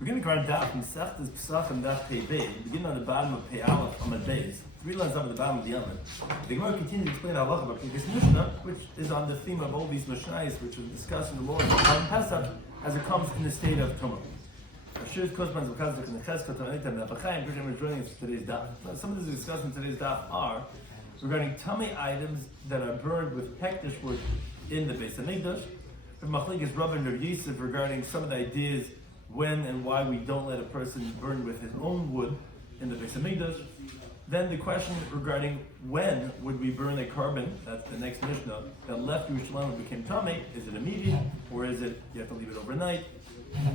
We're going to go on Daf Pesachim Daf Pei Beis. We begin on the bottom of Pei Aleph on the base. 3 lines up at the bottom of the Yomim. The Gemara continues to explain halacha about this Mishnah, which is on the theme of all these Mishnayos, which was discussed in the Lord on Pesach as it comes in the state of Tumah. Some of the things discussed in today's Daf are regarding tummy items that are burned with hektish wood in the Beis Hamikdash. Machlokes Rabbi and Rabbi Yosef regarding some of the ideas when and why we don't let a person burn with his own wood in the Beis Hamikdash. Then the question regarding when would we burn a carbon, that's the next Mishnah, that left Yerushalayim and became tummy. Is it immediate, or is it you have to leave it overnight?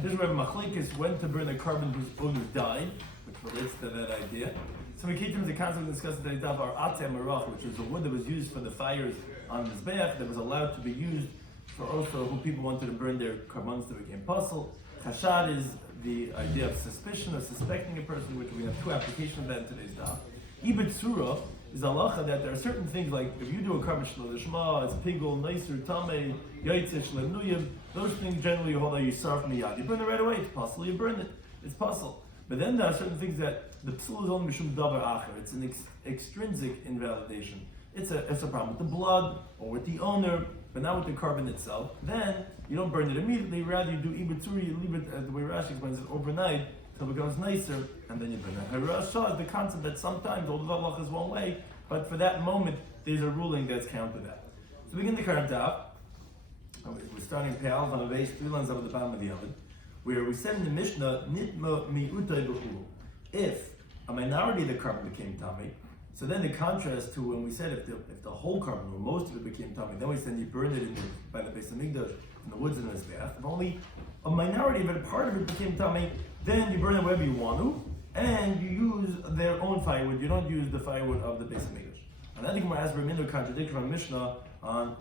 This is Rabbi Machlokes when to burn a carbon whose owners died, which relates to that idea. So we keep the concept discussed today of our atzeh marach, which is the wood that was used for the fires on the Mizbeach, that was allowed to be used for also who people wanted to burn their carbons that became puzzle. Chashad is the idea of suspicion or suspecting a person, which we have two applications of that in today's daf. Ibit surah is halacha that there are certain things like if you do a carbon shlo lishma, it's pigul, neiser, tamei, yaitze, shlenuyim. Those things generally you hold out, you sarf miyad. You burn it right away. It's puzzle. You burn it. It's puzzle. But then there are certain things that the psul is only mishum davar acher. It's an extrinsic invalidation. It's a problem with the blood or with the owner, but not with the carbon itself. Then you don't burn it immediately. Rather, you do ibatsuri, you leave it the way Rashi explains it overnight till it becomes nicer, and then you burn it. Harasha is the concept that sometimes all the halach is one way, but for that moment there's a ruling that's counter that. So we begin the current daf. We're starting Pe'al on the base, 3 lines up at the bottom of the oven, where we said in the Mishnah, Nitma mi'utay b'chulu. If a minority of the carbon became tummy, so then the contrast to when we said if the whole carbon or most of it became tummy, then we said you burn it by the Beis Hamikdash in the woods in the Mizbeach. If only a minority of it, part of it became tummy, then you burn it wherever you want to, and you use their own firewood. You don't use the firewood of the Beis Hamikdash. And I think we're asking a contradiction from Mishnah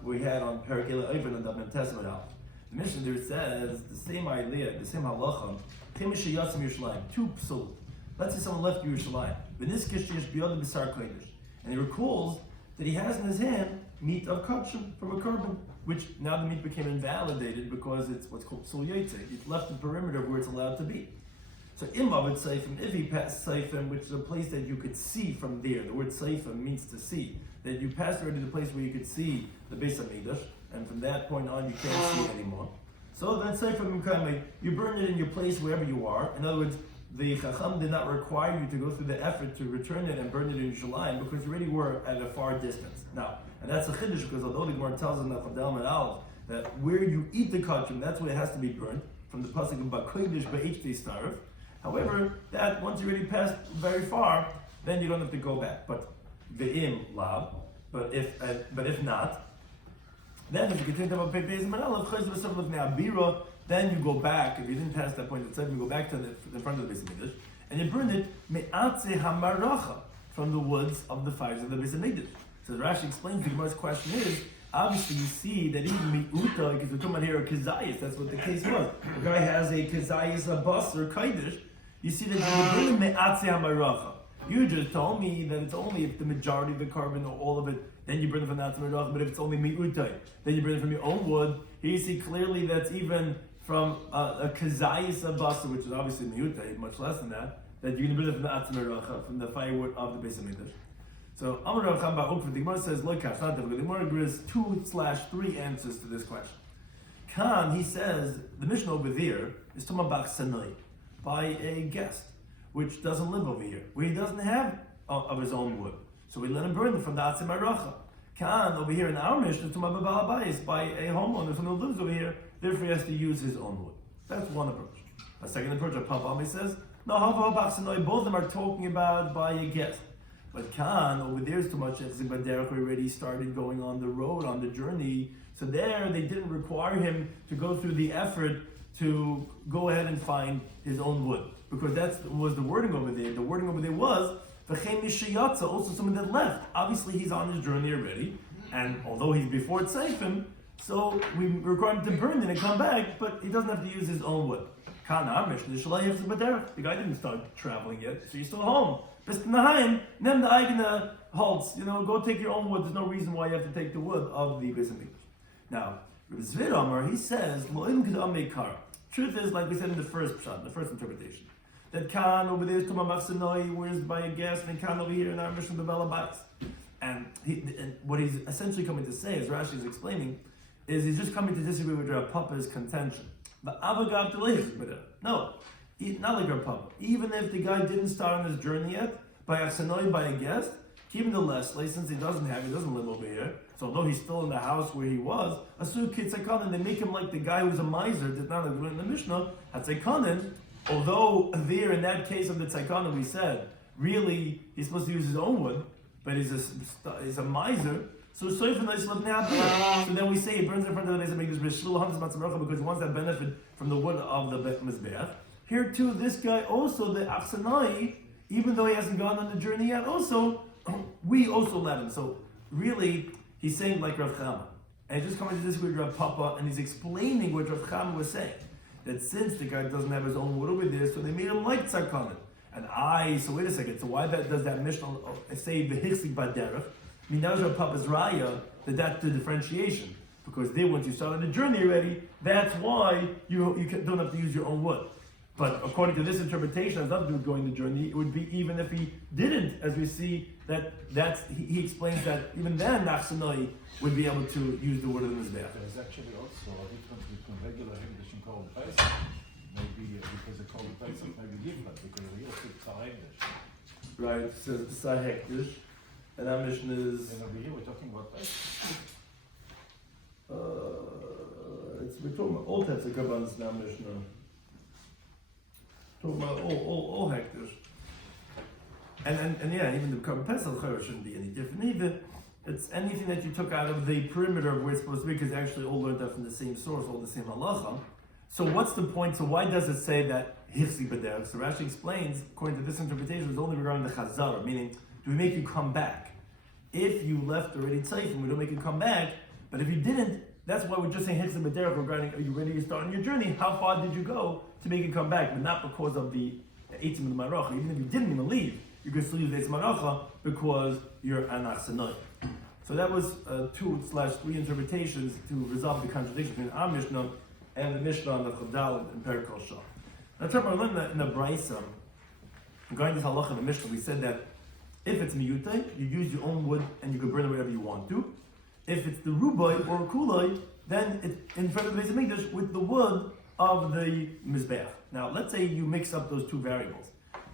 we had on Perek Ela Oven and Daf Testament out. The Mishnah there says the same idea, the same halacha. Two psul. Let's say someone left Yerushalayim, and he recalls that he has in his hand meat of kachim from a carbon, which now the meat became invalidated because it's what's called psul yaitze. It's left the perimeter of where it's allowed to be. So imav seifim, if he passed seifim, which is a place that you could see from there. The word seifim means to see. That you passed already the place where you could see the Beis Hamikdash, and from that point on you can't see it anymore. So then seifim, you burn it in your place wherever you are. In other words, the Chacham did not require you to go through the effort to return it and burn it in Yerushalayim because you already were at a far distance. Now, and that's a chiddush because although the Gemara tells us in Chadam and Aleph that where you eat the kachim, that's where it has to be burned, from the pasuk of Bakodesh Ba'H Starv. However, that once you already passed very far, then you don't have to go back. But ve'im lav, but if not, then if you continue to have a Beis Hamikdash, then you go back. If you didn't pass that point, you go back to the front of the Beis Hamikdash, and you burn it me'atzeh hamaracha from the woods of the fires of the Beis Hamikdash. So Rashi explains the Gemara's question is obviously you see that even mi'uta, because we're talking about here a kazayis, that's what the case was. A guy has a kazayis, a bus or kaidish. You see that you burn it me'atzeh hamaracha. You just told me that it's only if the majority of the carbon or all of it, then you burn it from the Atzmarach, but if it's only mi'utai, then you burn it from your own wood. Here you see clearly that's even from a kazayis abasa, which is obviously mi'utai, much less than that you're going to burn it from the Atzmarach, from the firewood of the Beis Hamikdash. So Amar Rav Cham Ba'ukva, the Gemara says, look, the Gemara gives 2/3 answers to this question. Khan, he says, the Mishnah over there is Toma Bach Sanoi, by a guest, which doesn't live over here, where he doesn't have of his own wood. So we let him burn them from the Atzim Aracha. Khan, over here in our Mishnah, is by a homeowner, someone who lives over here, therefore he has to use his own wood. That's one approach. A second approach, Papa says, no, both of them are talking about by a guest. But Khan, over there is too much emphasis, but Derek already started going on the road, on the journey. So there, they didn't require him to go through the effort to go ahead and find his own wood. Because that was the wording over there. The wording over there was, also someone that left. Obviously he's on his journey already, and although he's before Tseifim, so we require him to burn it and come back, but he doesn't have to use his own wood. The guy didn't start traveling yet, so he's still home. Go take your own wood. There's no reason why you have to take the wood of the Beis Hamikdash. Now, Rabbi Zvid Amar, he says, Truth is, like we said in the first pshat, the first interpretation, that Khan over there is Tuma Machsanoi, whereas by a guest, and Khan over here in our mission, the Bela Bais. And what he's essentially coming to say, as Rashi is explaining, is he's just coming to disagree with Rav Papa's contention. But Avagav no, not like Rav Papa. Even if the guy didn't start on his journey yet, by Achsanoi, by a guest, even the Leslie, since he doesn't live over here, so although he's still in the house where he was, Asur Kitzakanan, they make him like the guy who's a miser, did not agree in the Mishnah, Hatzakanan, although there in that case of the Tzakanan we said, really he's supposed to use his own wood, but he's a miser, so then we say he burns in front of the Beis HaMikdash because he wants that benefit from the wood of the Mizbeach. Here too, this guy also, the Achsanai, even though he hasn't gone on the journey yet, also, we also let him. So really, he's saying like Rav Chama. And he's just coming to this with Rav Papa, and he's explaining what Rav Chama was saying. That since the guy doesn't have his own wood over there, so they made him like Tzarkanan. And so wait a second, so why does that Mishnah say V'hichsik Baderech? I mean, that was Rav Papa's raya, that's the differentiation. Because there, once you start on the journey already, that's why you don't have to use your own wood. But according to this interpretation, it has nothing to do with going the journey. It would be even if he didn't, as we see he explains that even then Nachsanoi would be able to use the word of the Mizbeach. There's actually also a difference between regular Hegdish and Kol Pesach. Maybe because the Kol Pesach may be different because the real it's a Hegdish. Right, it says it's a Hegdish, and our mission is. And over here we're talking about Pesach. We're talking about all types of Kabbalas in our Mishnah. Talking about all hectares. And yeah, even the Korban Pesach shouldn't be any different either. It's anything that you took out of the perimeter of where it's supposed to be, because they actually all learned that from the same source, all the same halacha. So what's the point? So why does it say that Hirsi B'derech? So Rashi explains, according to this interpretation, it's only regarding the Chazara, meaning, do we make you come back? If you left already tzayfim, we don't make you come back, but if you didn't, that's why we're just saying Hirsi B'derech regarding, are you ready to start on your journey? How far did you go to make it come back? But not because of the Eitzim and the Maracha. Even if you didn't even leave, you could still use the Eitzim Maracha because you're an Achsanoi. So that was 2/3 interpretations to resolve the contradiction between our Mishnah and the Mishnah on the Chodal and Perikol Shah. Now, we learned in the Braisa, regarding this halacha in the Mishnah, we said that if it's miyutay, you use your own wood and you can burn it whatever you want to. If it's the rubai or kulai, then it's in front of the Beis HaMikdash with the wood of the Mizbeach. Now, let's say you mix up those two variables.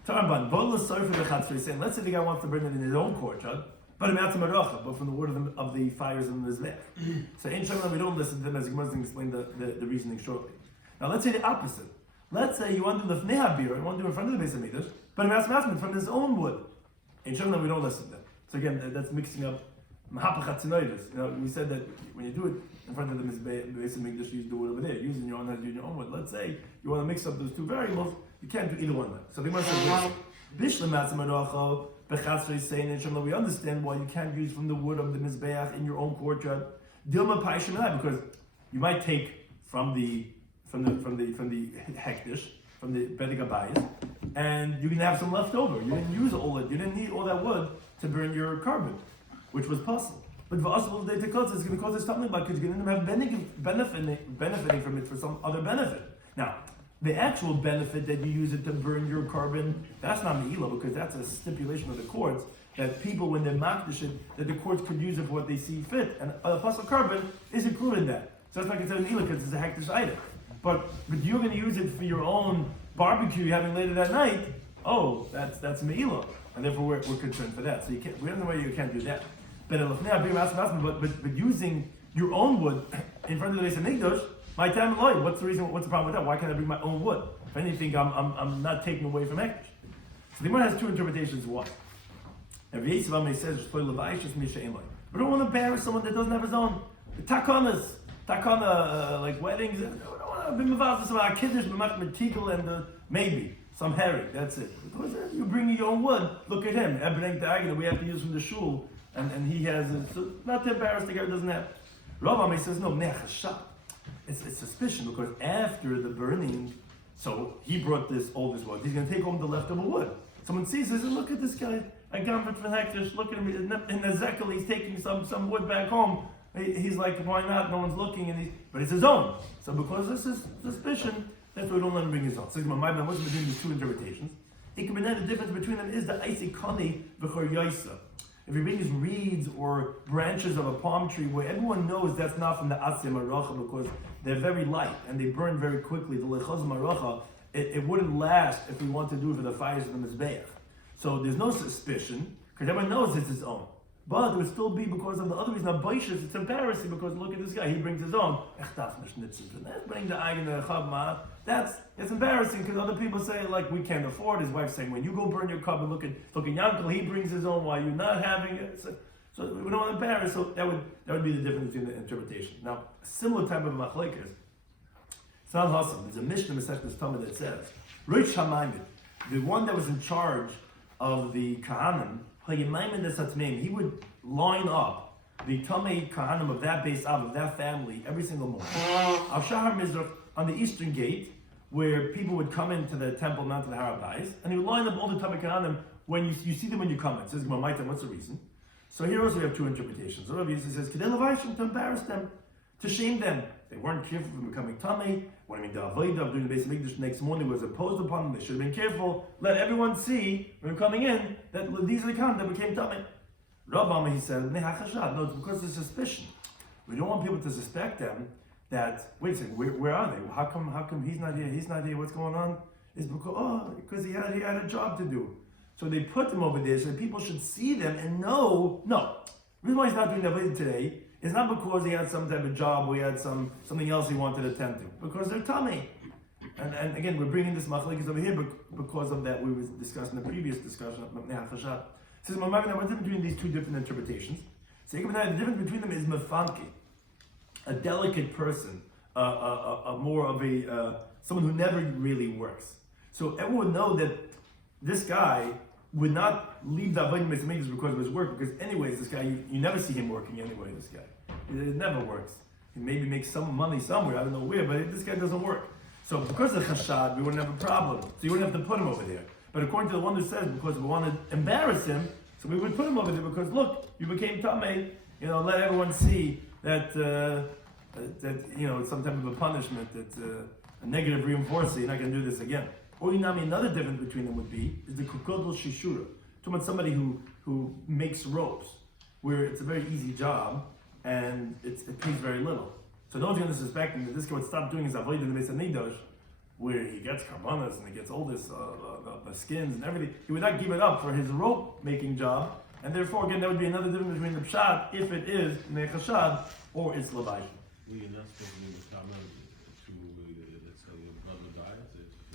Let's say the guy wants to burn it in his own courtyard, but from the word of the fires in the Mizbeach. So in Shem, we don't listen to them, as Gemara is going to explain the reasoning shortly. Now, let's say the opposite. Let's say you want to do the Fnei HaBir, you want to do it in front of the Beis HaMikdash, but from his own wood. In Shem, we don't listen to them. So again, that's mixing up Mahapachat. We said that when you do it in front of the Beis HaMikdash, you use the wood over there. Using your own hand, using your own wood. Let's say you want to mix up those two variables, you can't do either one of them. So the Gemara says, Bishlam Matzamaracha, Bechatzer is saying in Shem, we understand why you can't use from the wood of the Mizbeach in your own courtyard. Dilma Paishim, because you might take from the hektish, from the Bedek Abayis, and you can have some left over. You didn't use all it. You didn't need all that wood to burn your carbon, which was possible. But for us, it's going to cause us something about because you're going to have benefiting from it for some other benefit. Now, the actual benefit that you use it to burn your carbon, that's not me'ila, because that's a stipulation of the courts that people, when they're makdish it, that the courts could use it for what they see fit, and a plus of carbon is included in that. So that's not considered me'ila because it's a hektish item. But you're going to use it for your own barbecue you're having later that night. Oh, that's me'ila, and therefore we're concerned for that. So we don't know why you can't do that. But using your own wood in front of the Beis HaMikdash, my time and life. What's the reason? What's the problem with that? Why can't I bring my own wood? If anything, I'm not taking away from hektish. So the Gemara has two interpretations. Why? Rabbi Yisrael says, "But I don't want to embarrass someone that doesn't have his own takana, like weddings. I don't want to be involved with some kiddush, and maybe some herring. That's it. Because you bring your own wood. Look at him. We have to use from the shul, and he has it. So not to embarrass the guy who doesn't have. Rabbi says, no, it's suspicion because after the burning, so he brought all this wood. He's going to take home the leftover wood. Someone sees this and look at this guy. I got him for hektish. Look at him in the zekel. He's taking some wood back home. He's like, why not? No one's looking, but it's his own. So because this is suspicion, That's why we don't let him bring his own. So what's between these two interpretations? The difference between them is the Aisi Kani v'chor Yaisa. If he brings reeds or branches of a palm tree where everyone knows that's not from the Atzim Maracha because they're very light and they burn very quickly, the Lechaz Maracha, it wouldn't last if we want to do it for the fires of the Mizbeach. So there's no suspicion because everyone knows it's his own. But it would still be because of the other reason, Boishas, it's embarrassing because look at this guy, he brings his own. Bring the eigene chavma. It's embarrassing because other people say like we can't afford. His wife's saying when you go burn your cup and look at Yankel, he brings his own while you're not having it. So we don't want to embarrass. So that would be the difference between the interpretation. Now a similar type of machlekes. It's not Hassam. There's a Mishnah Masechtas Talmud that says Rosh Hamayim, the one that was in charge of the Kahanim, he would line up the Tamei Kahanim of that base of that family every single morning. Al Shahar Mizrach, on the eastern gate, where people would come into the temple, not to the Harabais, and he would line up all the Tamei Kahanim when you see them when you come in. It says, what's the reason? So here also we have two interpretations. The Rabbi says, to embarrass them, to shame them. They weren't careful from becoming Tamei. When the Avodah of doing the base of Mikdash next morning was imposed upon them, they should have been careful. Let everyone see when you're coming in that these are the Kahanim that became Tamei. Rabbi, he said, no, it's because of suspicion. We don't want people to suspect them that, wait a second, where are they? How come he's not here? He's not here. What's going on? It's because he had a job to do. So they put them over there so that people should see them and know. No, the reason why he's not doing that today is not because he had some type of job or he had something else he wanted to attend to. Because they're tummy. And again, we're bringing this machlekes over here because of that we were discussing the previous discussion of Mabnei HaChashad. It says, what's the difference between these two different interpretations? So the difference between them is mefanki, a delicate person, more of someone who never really works. So everyone would know that this guy would not leave the Avodah Mikdash because of his work, because anyways, this guy, you never see him working anyway, this guy. It never works. He maybe makes some money somewhere, I don't know where, but this guy doesn't work. So because of Chashad, we wouldn't have a problem. So you wouldn't have to put him over there. But according to the one who says, because we want to embarrass him, so we would put him over there because look, you became Tamei, let everyone see that it's some type of a punishment, that's a negative reinforcer, you're not going to do this again. Or another difference between them would be is the kukodol shishura. Talking about somebody who makes ropes, where it's a very easy job and it pays very little. So no one's going to suspect him that this guy would stop doing his avodah in the base of Mikdash, where he gets karbanas and he gets all this the skins and everything. He would not give it up for his rope making job, and therefore again that would be another difference between the pshat if it is nechashad or it's levash. You're not supposed to be the comment to, let's say, your brother dies,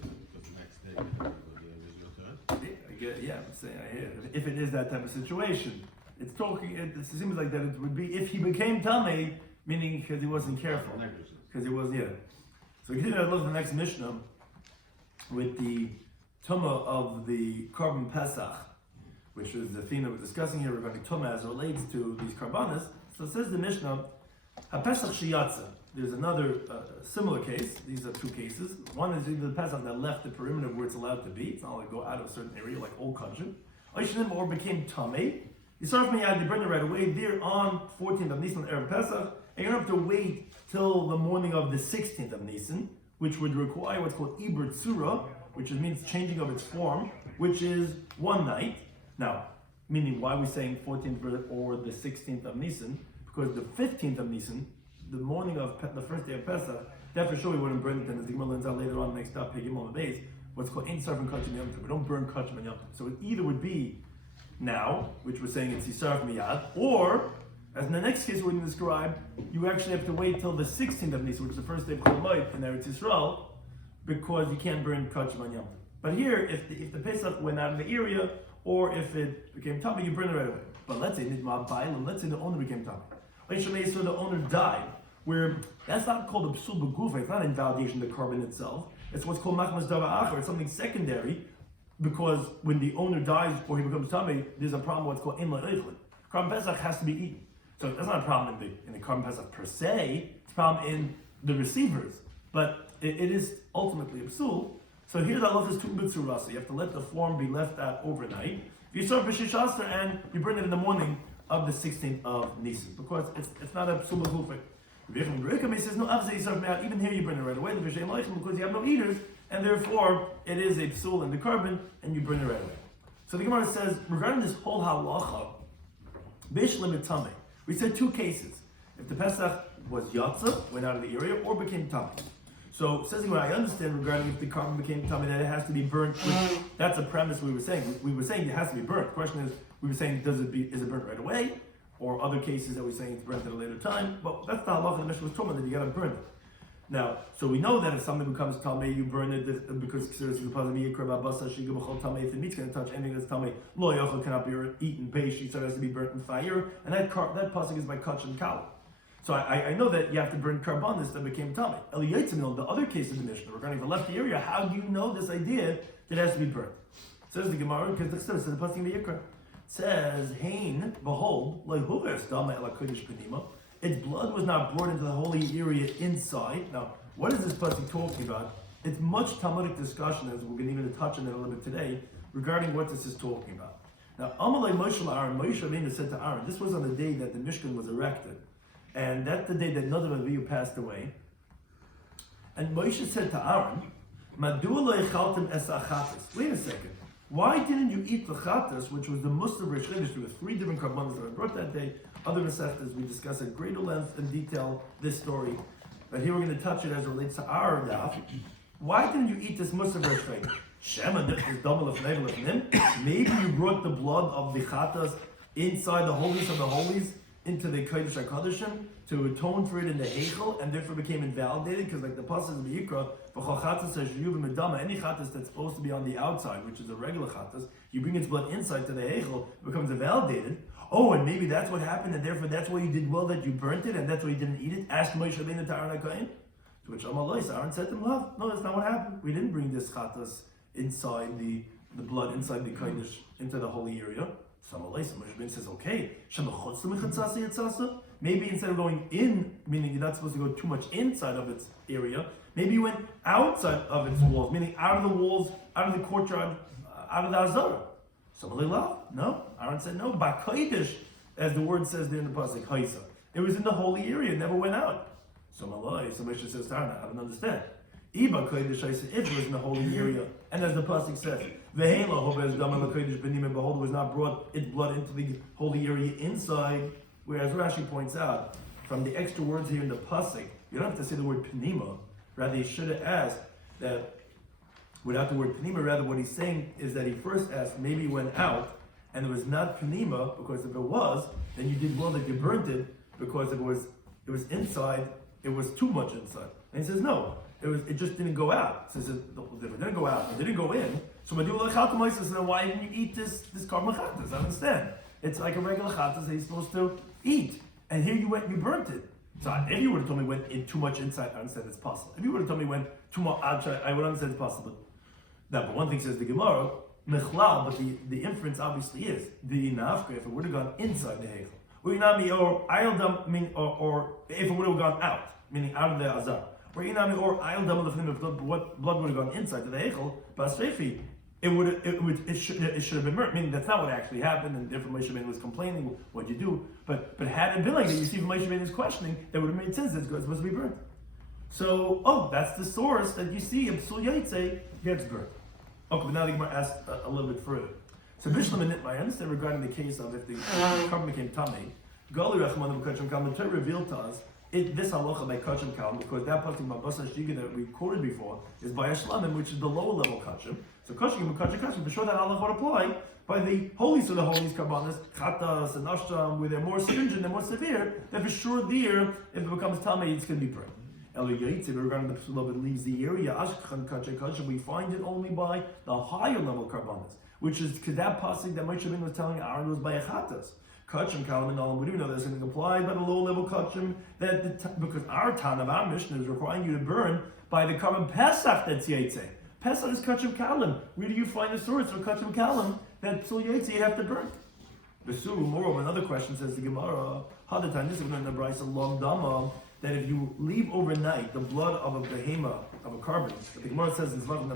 because the next day is your turn? Yeah, I'm saying, if it is that type of situation, it seems like that it would be if he became Tamei, meaning because he wasn't careful. Because he was, So we continue to look at the next Mishnah with the Tumah of the Korban Pesach, which is the theme that we're discussing here regarding Tumah as it relates to these Karbanas. So it says the Mishnah, HaPesach Shiyatza. There's another similar case. These are two cases. One is either the Pesach that left the perimeter where it's allowed to be. It's not like go out of a certain area like Old Kudshim. Or became Tamei. You start from Yad, you bring it right away. There on 14th of Nisan, Erev Pesach, and you don't have to wait till the morning of the 16th of Nisan, which would require what's called Iber Tzura, which means changing of its form, which is one night. Now, meaning why are we saying 14th or the 16th of Nisan? Because the 15th of Nisan, the morning of the first day of Pesach, that for sure we wouldn't burn it, and as the Gemara learns out later on, next up, Pegim on the base, what's called Ein Sarf and Kachim Yom Tov. We don't burn Kachim and Yom Tov. So it either would be now, which we're saying it's Yisarf Miyad, or, as in the next case we're going to describe, you actually have to wait till the 16th of Nisan, which is the first day of Chol Moed in Eretz Yisrael, because you can't burn Kachim and Yom Tov. But here, if the Pesach went out of the area, or if it became Tamei, you burn it right away. But let's say the owner became Tamei. So the owner died, where that's not called a psul b'gufa, it's not invalidation of the carbon itself. It's what's called machmas dava acher, it's something secondary, because when the owner dies or he becomes Tamei, there's a problem what's called in la'ichlin. Carbon Pesach has to be eaten. So that's not a problem in the carbon Pesach per se, it's a problem in the receivers. But it is ultimately a psul. So here the halacha is tu b'tzurasa. You have to let the form be left out overnight. You serve b'shishaster and you burn it in the morning of the 16th of Nisan, because it's not a psul b'gufa. He says, no, even here you burn it right away, because you have no eaters, and therefore it is a psul in the carbon, and you burn it right away. So the Gemara says, regarding this whole halacha, we said two cases. If the Pesach was yatsa, went out of the area, or became tummy. So says what I understand regarding if the carbon became tummy, that it has to be burnt. That's a premise we were saying. We were saying it has to be burnt. The question is, we were saying, is it burnt right away? Or other cases that we're saying it's burnt at a later time. But that's the halacha the Mishnah was talking about, that you gotta burn it. Now, so we know that if something becomes tummy, you burn it because seriously, if the meat's going to touch anything that's tummy, lo yochel cannot be eaten peishi, so it has to be burnt in fire. And that pasuk is by kach and kal. So I know that you have to burn karbanis that became tummy. The other case of the Mishnah regarding the left area, how do you know this idea that it has to be burnt? Says the Gemara, because the pasuk in the Yikra says, "Hein, behold, lehuves dama ela kodesh penima." Its blood was not brought into the holy area inside. Now, what is this pasuk talking about? It's much Talmudic discussion, as we're going to even touch on it a little bit today, regarding what this is talking about. Now, Amalei Moshe Aaron, Moshe Rabbeinu said to Aaron, this was on the day that the Mishkan was erected, and that's the day that Nadav and Avihu passed away. And Moshe said to Aaron, "Madua lo echaltem es achatas." Wait a second. Why didn't you eat the chatas, which was the Musar Rish Chodesh? There were 3 different karbanos that were brought that day. Other Masechtas, we discuss at greater length and detail this story. But here we're going to touch it as it relates to our daf. Why didn't you eat this Musar Rish Chodesh? Shema nichnas dama lefnei lefnim. Maybe you brought the blood of the chatas inside the holies of the holies into the Kodesh HaKodeshim to atone for it in the Heichel, and therefore became invalidated, because like the pasuk in the Yikra, any chatas that's supposed to be on the outside, which is a regular chatas, you bring its blood inside to the Heichel, it becomes invalidated. Oh, and maybe that's what happened, and therefore that's why you did well that you burnt it, and that's why you didn't eat it. Asked Moshe Rabbeinu to Aaron HaKohen. To which Aaron said to him, no, that's not what happened. We didn't bring this chatas inside the blood, inside the Kodesh, into the holy area. So Moshe Rabbeinu says, okay, maybe instead of going in, meaning you're not supposed to go too much inside of its area, maybe you went outside of its walls, meaning out of the walls, out of the courtyard, out of the Azara. So no. Aaron said no. Ba'kodesh, as the word says there in the pasuk, haisa. It was in the holy area, it never went out. So Moshe says to Aaron, I don't understand. If it was in the holy area, and as the pasuk says, behold, was not brought its blood into the holy area inside. Whereas Rashi points out, from the extra words here in the pasuk, you don't have to say the word penima. Rather, he should have asked that without the word penima. Rather, what he's saying is that he first asked, maybe it went out, and it was not penima, because if it was, then you did well that you burnt it, because it was inside, it was too much inside. And he says, no, it just didn't go out. So he says, if it didn't go out, it didn't go in, so then why didn't you eat this carbon chatas? I understand. It's like a regular chatas that he's supposed to eat. And here you went and you burnt it. So if you would have told me went in too much inside, I understand it's possible. If you would have told me went too much outside, I would understand it's possible. Now, but one thing says the Gemara, mechlal, but the inference obviously is the nafka, if it would have gone inside the heichel, or if it would have gone out, meaning out of the azar, or if what blood would have gone inside to the heichel, basrefi, it should have been burnt. Meaning that's not what actually happened, and therefore Moshe Rabbeinu was complaining, what you do. But had it been like that, you see from Moshe Rabbeinu's questioning, that would have made sense that it's supposed to be burnt. So, that's the source that you see, Psul Yaitse gets burnt. Okay, but now the Gemara asks a little bit further. So Bishlam and I understand regarding the case of if the carbon became tamei, Gali Rachman of Kachim Kalam, the Torah revealed to us this halacha by Kachim Kalam, because that pasuk by Basa Shiga that we quoted before is by Ashlamim, which is the lower level Kachim. So Kachim, to show that halacha would apply by the holies of the holies karbanas, Chatas and Ashram, where they're more stringent, they're more severe, that for sure there, if it becomes tamei, it's going to be burnt. Regarding the psul that leaves the area, we find it only by the higher level karbanas, which is that pasuk that Moshe Rabbeinu was telling Aaron was by a chatas. Kachim kalam and all, we don't know there's something applied by the low level kachim because our Tana, our Mishnah is requiring you to burn by the carbon Pesach that's Yaitse. Pesach is kachim kalam. Where do you find the source for kachim kalam that psul Yaitse you have to burn? Besu, moreover, another question says the Gemara, Hadatan, this is in the Brisa Lom Dama, that if you leave overnight the blood of a behema, of a carbon, the Gemara says in Zvachim,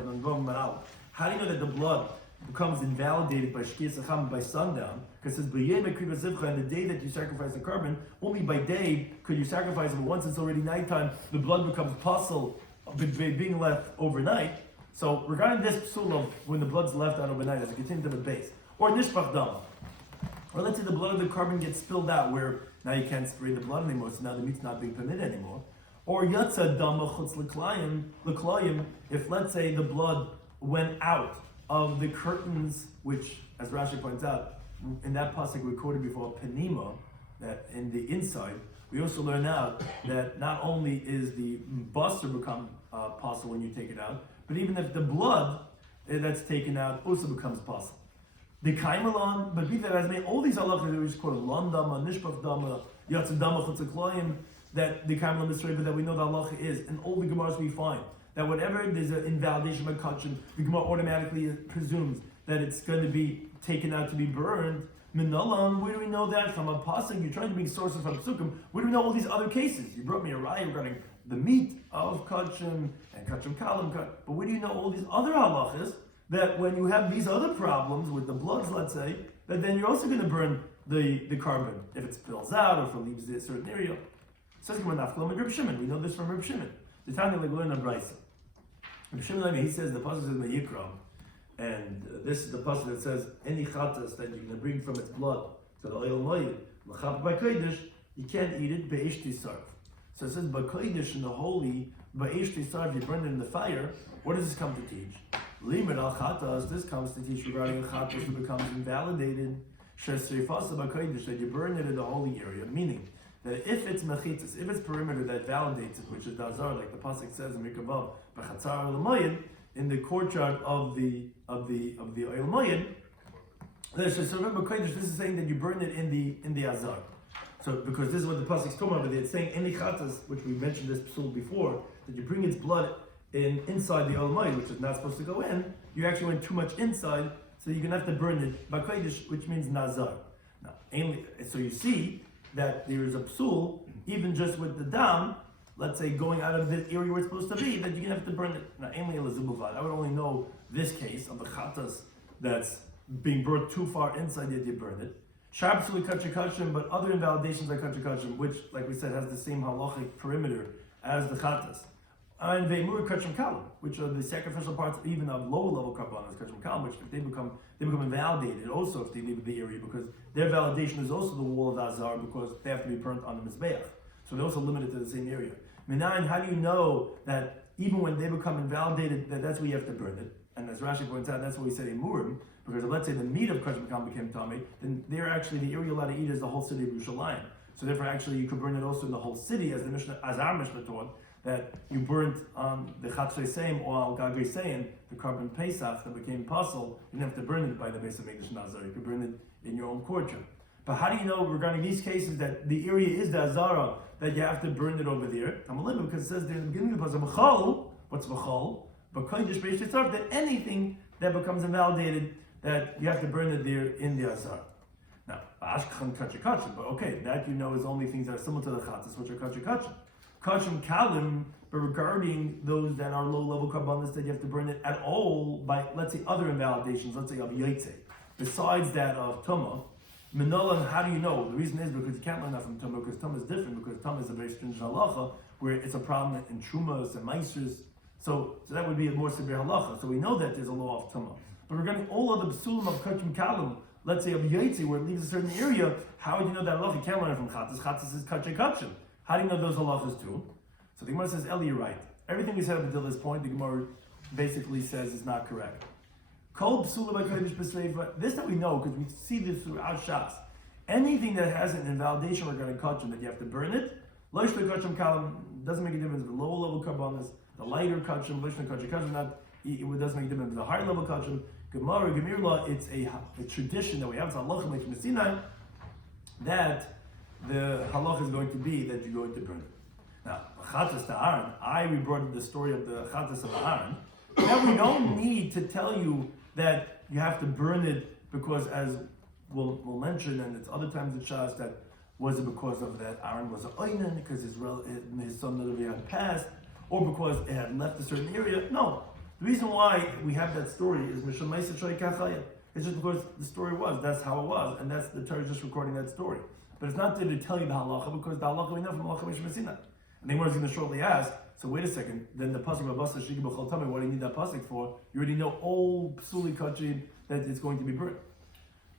how do you know that the blood becomes invalidated by Shkiyas Acham by sundown, because it says and the day that you sacrifice a carbon, only by day could you sacrifice it, but once it's already nighttime, the blood becomes puzzle being left overnight. So regarding this psul of when the blood's left out overnight as it continues to the base, or nishpach dam, or let's say the blood of the carbon gets spilled out where now you can't spray the blood anymore, so now the meat's not being permitted anymore. Or yatsa dam chutz l'klayim, if let's say the blood went out of the curtains, which, as Rashi points out, in that pasuk we quoted before, panima, that in the inside, we also learn out that not only is the buster become possible when you take it out, but even if the blood that's taken out also becomes possible. The kaimalan, but be that as may, all these halachas that we just quoted, landama, nishpach dama, yatzadama, chutzaklayim, that the kaimalan mitzvah that we know the halacha is, and all the gemaras we find, that whatever there's an invalidation by kachim, the gemara automatically presumes that it's going to be taken out to be burned. Minalan, where do we know that from a pasuk? You're trying to make sources from psukim. Where do we know all these other cases? You brought me a raya regarding the meat of kachim and kachim kalim, but where do you know all these other halachas that when you have these other problems with the bloods, let's say, that then you're also going to burn the carbon if it spills out or if it leaves a certain area? Says Rabbi Shimon. We know this from Rabbi Shimon. The Tanya like learn a brisa. Rabbi Shimon, he says the pasuk says Meyikra. And this is the pasuk that says any chatas that you're going to bring from its blood to the oil moed, l'chap by kodesh, you can't eat it be'esh tisarv. So it says by kodesh in the holy, be'esh tisarv, you burn it in the fire. What does this come to teach? Limit al chatas, this comes to teach regarding a chatas who becomes invalidated. Shesrifasa by kodesh, that you burn it in the holy area, meaning that if it's mechitzas, if it's perimeter that validates it, which is dazar, like the pasuk says in Mikavav, b'chatzar l'moed, in the courtyard of the oil moed, this is saying that you burn it in the azar. So because this is what the pasuk is talking about, it's saying any chatas, which we mentioned this psul before, that you bring its blood inside the oil moed, which is not supposed to go in. You actually went too much inside, so you're gonna have to burn it by kodesh, which means nazar. Now, so you see that there is a psul even just with the dam. Let's say going out of the area where it's supposed to be, that you're going to have to burn it. Now, I would only know this case of the chatas that's being brought too far inside that you burn it. Shabsuli kachikachim, but other invalidations like kachikachim, which, like we said, has the same halachic perimeter as the chatas. And ve'imur kachim kalim, which are the sacrificial parts even of lower level karbanos, kachim kalim, which if they become invalidated also if they leave the area, because their validation is also the wall of the azar, because they have to be burnt on the mizbeach. So they're also limited to the same area. Minayin, how do you know that even when they become invalidated, that's where you have to burn it? And as Rashi points out, that's why we say Emurim, because if, let's say the meat of Kachim Kam became Tomei, then they're actually, the area allowed to eat is the whole city of Yerushalayim. So therefore actually you could burn it also in the whole city, as the Mishnah, as our Mishnah taught, that you burnt on the Chatzrei Seim or Al Gagei Seim, the carbon Pesach that became puzzle, you didn't have to burn it by the base of Megdash Nazar, you could burn it in your own courtyard. But how do you know regarding these cases that the area is the Azara, that you have to burn it over there? Because it says there in the beginning of the pasuk, what's B'chol? But Kodesh B'esh Tisarv, that anything that becomes invalidated, that you have to burn it there in the Azar. Now, Ashkhan Kachikachim, but okay, that you know is only things that are similar to the Chatzis, which are Kachikachim. Kachim Kalim, but regarding those that are low level karbanos that you have to burn it at all by, let's say, other invalidations, let's say of Yaitse, besides that of Tumah. Minolan, how do you know? The reason is because you can't learn that from Tumah, because Tumah is different, because Tumah is a very stringent halacha, where it's a problem in Trumas and Meisers. So that would be a more severe halacha. So we know that there's a law of Tumah. But regarding all of the psulim of Kachim Kalim, let's say of Yaitse, where it leaves a certain area, how would you know that halacha? You can't learn it from Chatzis. Chatzis is Kachim. How do you know those halachas too? So the Gemara says, Eli, you're right. Everything we said up until this point, the Gemara basically says is not correct. This that we know, because we see this throughout Shas. Anything that has an invalidation regarding kachim, that you have to burn it, doesn't make a difference. The lower level karbanos, the lighter kachim, it doesn't make a difference. The higher level kachim, Gemara, Gemirla, it's a tradition that we have. It's halach like Sinai, that the halach is going to be that you're going to burn it. Now, chatas to Aaron, we brought the story of the chatas of Aaron. Now we don't need to tell you that you have to burn it because, as we'll mention, and it's other times in Shas, that was it because of that Aaron was an oinen, because his son literally had passed, or because it had left a certain area. No. The reason why we have that story is Mishal Meisa Shoy Kachaya. It's just because the story was, that's how it was, and that's the Torah is just recording that story. But it's not there to tell you the halacha, because the halacha we know from halacha Mishal Mesina. And then we're going to shortly ask, so wait a second, then the pasuk of Abasa Shigi B'chol Tamei, what do you need that pasuk for? You already know all psuli kachim that it's going to be burnt.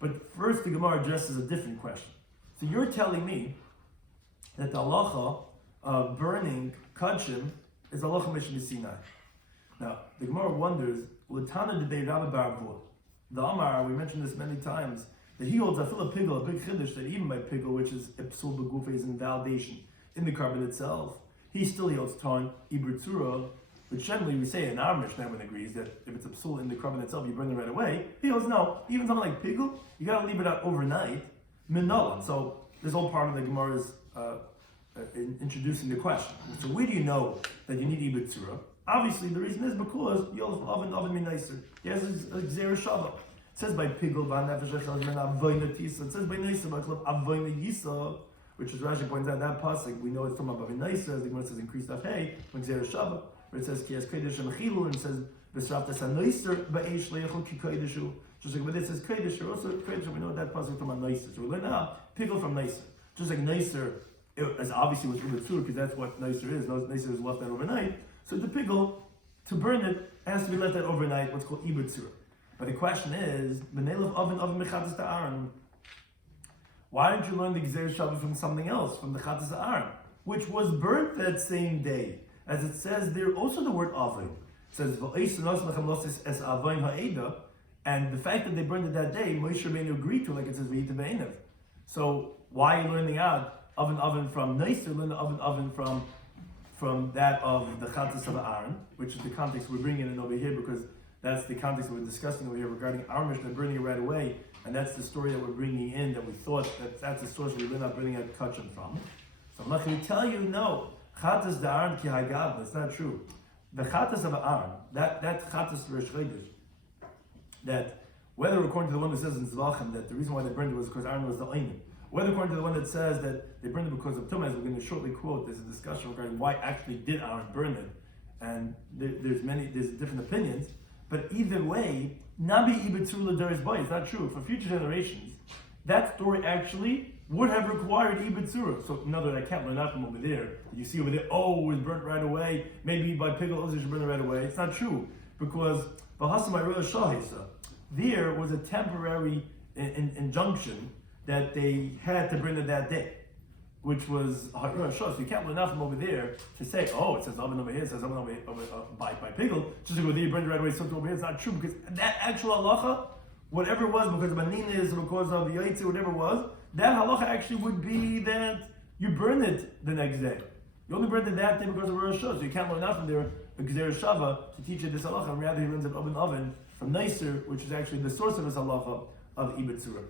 But first the Gemara addresses a different question. So you're telling me that the halacha of burning kachim is halacha Mishal Sinai. Now the Gemara wonders, L'tana debei Rabbi Baravua. The Amar, we mentioned this many times, that he holds a fila pigel, a big chiddush, that even by pigel, which is epsul begufa, is invalidation in the carbon itself, he still holds ton ibur tzura, which generally we say in our Mishnah, everyone agrees that if it's a psul in the carbon itself, you burn it right away. He holds no, even something like pigel, you gotta leave it out overnight, minolan. So this whole part of the Gemara is introducing the question. So where do you know that you need ibur tzura? Obviously, the reason is because Yolf oven minaiser. He has a Gzera Shabbat. It says by Pigel, it says by Naisa, which is Rashi points out that pasuk. We know it's from Avav Naisa, as the Gemara says in Kriyas Daf Hey, when Gzera Shabbat, where it says Ki Kodesh and Mechilu, and it says B'Srafta Sanaiser Ba'Eish Leichel Ki Kodeshu. Just like when it says Kodesh, also Kodesh, we know that pasuk from a Naisa. So we learn now Pigel from Naisa. Just like Naisa, as obviously was Ubud Tzur, because that's what Naisa is. Naisa is left out overnight. So the pigel, to burn it, has to be left out overnight, what's called ibur tzura. But the question is, b'neilav oven mechatas ta'aron. Why don't you learn the Gzeir Shabbat from something else, from the chatas ta'aron, which was burnt that same day? As it says there, also the word oven. It says, es avoin ha'eda, and the fact that they burned it that day, Moshe Rabbeinu agreed to, like it says, v'yita be'enev. So why are you learning out oven from Neiser, learn the oven from that of the Chatas of Aaron, which is the context we're bringing in over here, because that's the context we're discussing over here regarding our Mishnah, burning it right away, and that's the story that we're bringing in, that we thought that's the source we're not burning out Kachim from. So I'm not going to tell you, no, Chatas de Aaron ki hagad, that's not true. The Chatas of Aaron, that Chatas Rosh Chodesh, that whether according to the one that says in Zvachim that the reason why they burned it was because Aaron was the Einim, whether according to the one that says that they burned it because of Tumah, as we're going to shortly quote, there's a discussion regarding why actually did Aaron burn it, and there's different opinions. But either way, Nabi ibur tzura l'daris bay, it's not true. For future generations, that story actually would have required ibur tzura. So in other words, I can't learn that from over there. You see over there, it was burnt right away. Maybe by pigel also should burn it right away. It's not true, because there was a temporary injunction that they had to burn it that day, which was so you can't learn enough from over there to say, it says oven over here, it says oven over here, by pigel, just go there, you burn it right away, something over here. It's not true, because that actual halacha, whatever it was, because of Aninas, because of the Yaitse, whatever it was, that halacha actually would be that you burn it the next day. You only burned it that day because of Rosh Hashanah, so you can't learn enough from there, a Gzera Shava, to teach you this halacha, and rather he learns an oven from Neiser, which is actually the source of this halacha of ibur tzura.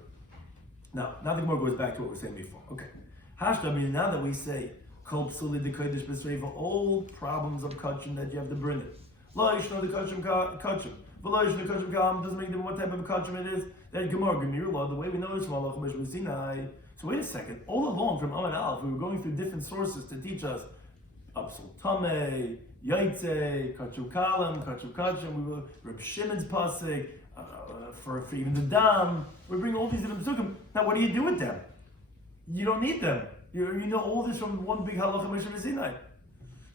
Now the Gemara goes back to what we were saying before. Okay. Hashda, now that we say, Kol psuli de kodesh b'sreifa, all problems of kachim that you have to burn it. Lo yishno de kachim. V'lo yishno de kachim kam, doesn't make them what type of kachim it is. That Gemara, Gemir law, the way we know this from Allah, Mishal Sinai. So wait a second, all along from Amad Aleph, we were going through different sources to teach us Absul Tamei, Yaitse, Kachim Kalam, Kachim, we were Reb Shimon's pasuk, for even the dam, we bring all these different psukim. Now, what do you do with them? You don't need them. You know all this from one big halacha Moshe Sinai.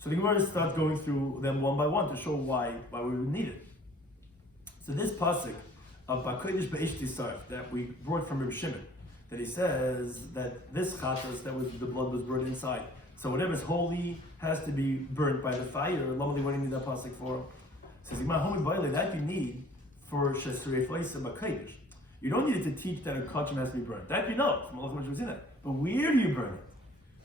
So the Gemara starts going through them one by one to show why we would need it. So this pasuk of Bakodesh Be'esh Tisar that we brought from Reb Shimon, that he says that this chatas the blood was burned inside. So whatever is holy has to be burnt by the fire. Normally, what do you need that pasuk for? Says that you need for Shesrei Faisa Bakodesh. You don't need it to teach that a kachim has to be burned. That you know from Allah Moshe Sinai. But where do you burn it?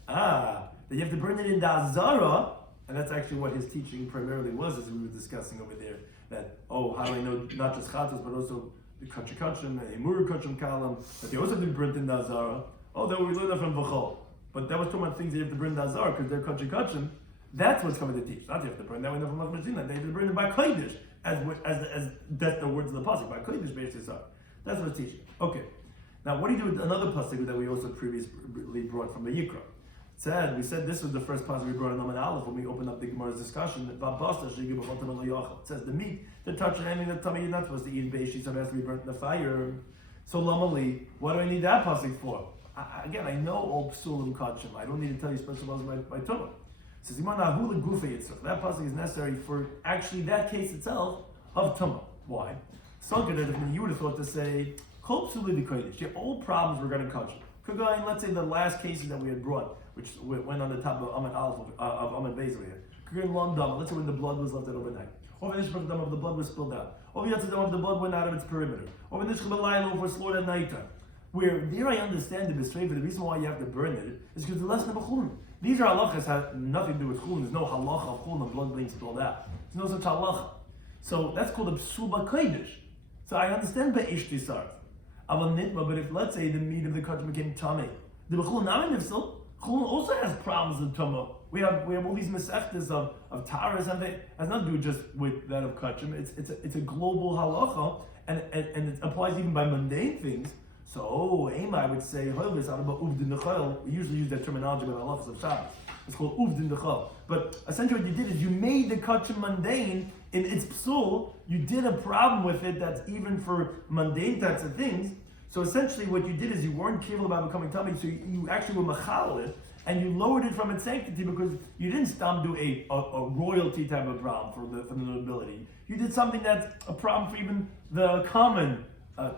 That you have to burn it in the Azara, and that's actually what his teaching primarily was, as we were discussing over there. That how do I know not just chatas but also the kachim, emur kachim kalam, that they also have to be burnt in the Azara. That we learned that from V'chol. But that was talking about things that you have to burn in the Azara because they're kachim. That's what's coming to teach. Not you have to burn that we know from Allah Sinai. They have to burn it by kodesh, as that's the words of the pasuk by kodesh basically. That's what it's teaching. Okay. Now, what do you do with another pasuk that we also previously brought from the Yikra? We said this was the first pasuk we brought in Lamed Aleph when we opened up the Gemara's discussion. It says the meat, the touch and anything that tummy you're not supposed to eat beishi, so it has to be burnt in the fire. So Lamali, what do I need that pasuk for? Again, I know all psulim kachim. I don't need to tell you special laws by Tumah. It says that pasuk is necessary for actually that case itself of Tumah. Why? You would have thought to say kol psulim b'kodesh. All problems were going to kachim. Let's say the last cases that we had brought, which went on the top of Amid Aleph of Amid Beis over here. Let's say when the blood was left out overnight. Over the Nishbach of the blood was spilled out. Over the Yatzidam of the blood went out of its perimeter. Over the Nishbach Balayla was slaughtered at night time. Where there I understand the B'Sreifa, the reason why you have to burn it is because the lesson of a chulin. These are halachas have nothing to do with chulin. There's no halacha of chulin, blood being spilled out. There's no such halacha. So that's called a psul b'kodesh. So I understand be'ish tisar. But if let's say the meat of the kachim became tummy, the b'chulin namin nifsel, chulin also has problems with tumah. We have all these mesechtes of taras and it has nothing to do just with that of kachim. It's a global halacha and it applies even by mundane things. So I would say we usually use that terminology by halachas of Shabbos. It's called uvdin dechol. But essentially what you did is you made the kachim mundane in its psul. You did a problem with it that's even for mundane types of things. So essentially what you did is you weren't careful about becoming tummy, so you actually were machal it, and you lowered it from its sanctity because you didn't stop do a royalty type of problem for the nobility. You did something that's a problem for even the common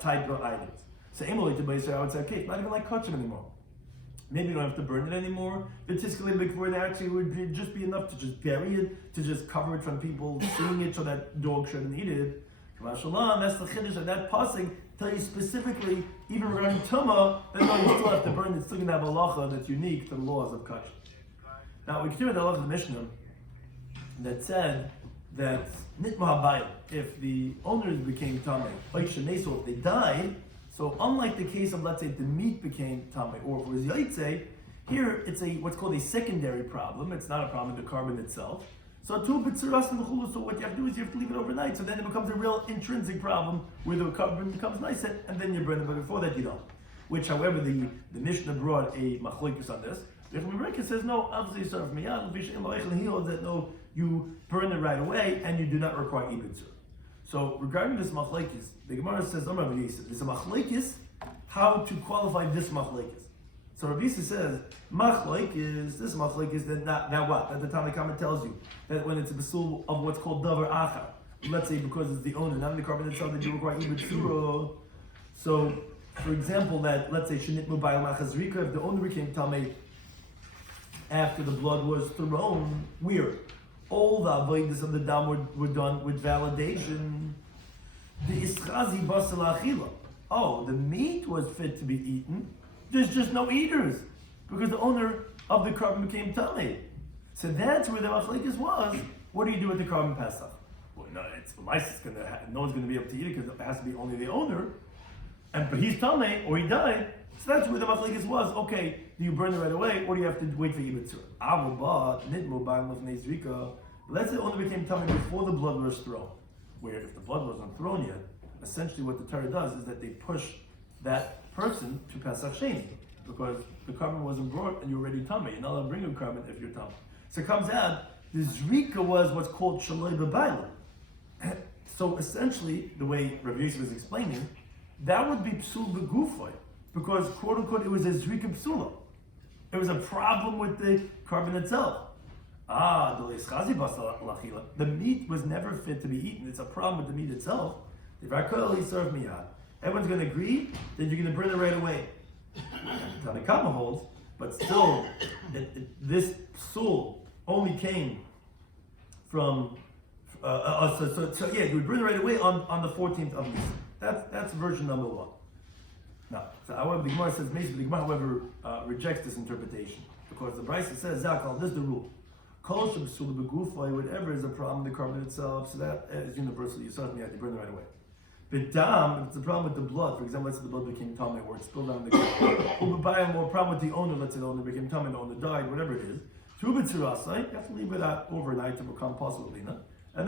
type of items. So Emily to Beiser, I would say, okay, it's not even like kachim anymore. Maybe you don't have to burn it anymore. Particularly before it actually would just be enough to just bury it, to just cover it from people seeing it so that dog shouldn't eat it. That's the chiddush of that pasuk. Tell you specifically, even regarding tumah, that no, you still have to burn it. It's still going to have a halacha that's unique to the laws of kachim. Now we continue the halacha of the Mishnah that said that nitma habayil, if the owners became tamei, if they died. So unlike the case of, let's say, the meat became tamei, or if it was yaitse, here it's what's called a secondary problem. It's not a problem with the carbon itself. So what you have to do is you have to leave it overnight. So then it becomes a real intrinsic problem where the carbon becomes nice, and then you burn it. But before that, you don't. Which, however, the Mishnah brought a machlokes on this. The Rebbe says no. Obviously, serve miyad. He holds that no, you burn it right away, and you do not require ibitzur. So regarding this machlokes, the Gemara says, "There's a machlokes how to qualify this machlokes." So Rabbi Yisrael says, this machlokes that now what? That the Tanna Kama tells you that when it's a besul of what's called davar achar, let's say because it's the owner, not the carbon itself, that you require ibitzur. So, for example, that let's say shenitmu bayal machazrika, if the owner became tamei after the blood was thrown, weird. All the avodas of the dam were done with validation. The ischazi basal achila. Oh, the meat was fit to be eaten. There's just no eaters because the owner of the carbon became tamei. So that's where the machlokes was. What do you do with the carbon pesach? Well, no, no one's going to be able to eat it because it has to be only the owner. But he's tamei or he died. So that's where the machlokes was. Okay, do you burn it right away or do you have to wait for ibitzur? Let's say the owner became tamei before the blood was thrown. Where if the blood wasn't thrown yet, essentially what the Torah does is that they push that person to Pesach Sheni, because the carbon wasn't brought and you're already tamei. You're not allowed to bring a carbon if you're tamei. So it comes out, the zrika was what's called shaloi b'bayla. So essentially, the way Rabbi Yosef was explaining, that would be psul b'gufay, because quote unquote it was a zrika psula. It was a problem with the carbon itself. The meat was never fit to be eaten. It's a problem with the meat itself. Everyone's going to agree that you're going to burn it right away. Tanna Kama holds, but still, this psul only came from. You would burn it right away on the 14th of Nisan. That's version number 1. Now, so however, the Gemara says, the Gemara, however, rejects this interpretation because the Brisa says, "Zakal, this is the rule. Kol sheb'sul b'gufay, whatever is a problem, the carbon itself, so that is universal. You certainly have to burn it right away. But dam, if it's a problem with the blood, for example, let's say the blood became tamei or it spilled down the ground, or a problem with the owner, let's say the owner became tamei, the owner died, whatever it is, you have to leave it out overnight to become possible, and